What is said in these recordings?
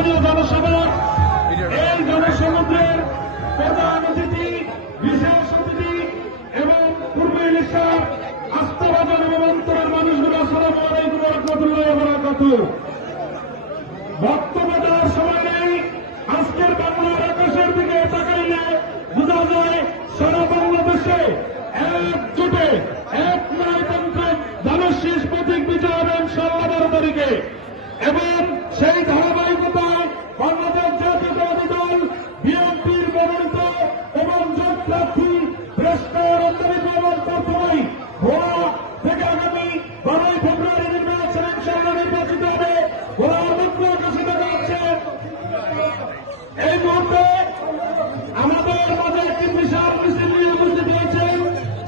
আকর্ষণীয় জনসভা। এই জনসমুদ্রের প্রধান অতিথি, বিশেষ অতিথি এবং পূর্ব এলাকার আস্থাভাজন এবং অন্তরের মানুষগুলো, আসসালামু আলাইকুম ওয়া রাহমাতুল্লাহি ওয়া বারাকাতুহু। বক্তব্য দেওয়ার সময় নেই। আজকের বাংলার আকাশের দিকে তাকাইলে বোঝা যায় সারা বাংলাদেশে একজোটে এক ন্যায়তন্ত্র ধানের প্রতীক বিজয় হবে ইনশাআল্লাহ 12 তারিখে। এবং সেই ধারাবাহিকতায় বাংলাদেশ জাতীয়তাবাদী দল বিএনপির মনোনীত এবং জোট প্রার্থী ব্রেস্টার অন্তরিত এবং প্রথমেই ভোলা থেকে আগামী 12 ফেব্রুয়ারি নির্বাচন ইনশাআল্লাহ নির্বাচিত হবে। ভোলার মুখ্য আকাশে দেখা যাচ্ছে। এই মুহূর্তে আমাদের মাঝে একটি বিশাল মিছিল নিয়ে উপস্থিত হয়েছেন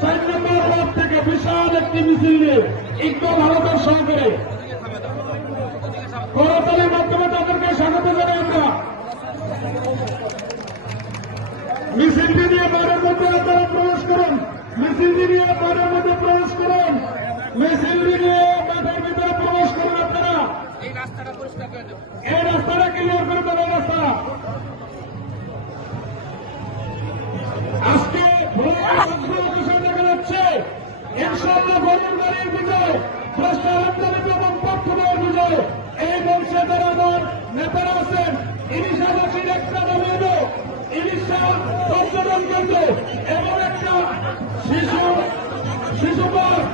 4 নম্বর ওয়ার্ড থেকে। বিশাল একটি মিছিল নিয়ে ইকবাল ভারতের সহকারে করতালির মাধ্যমে তাদেরকে স্বাগত জানাই আমরা। মিছিলটি নিয়ে বাড়ির মধ্যে আপনারা প্রবেশ করুন। মিছিলটি নিয়ে বাড়ির মধ্যে প্রবেশ করুন। মিছিলটি নিয়ে মাঠের ভিতরে প্রবেশ করুন। আপনারা এই রাস্তাটা ক্লিয়ার করে দেবেন। রাস্তা আজকে দেখা যাচ্ছে ইনশাআল্লাহ গরুর গাড়ির বিজয়, ব্রেস্টার অন্তরিত এবং প্রথমের বিজয়। এই মঞ্চে যারা আমার নেতারা আছেন, ইলিশাবাসীর একটা নবীন ইলিশা পর্যটন কেন্দ্র এবং একটা শিশু পার্ক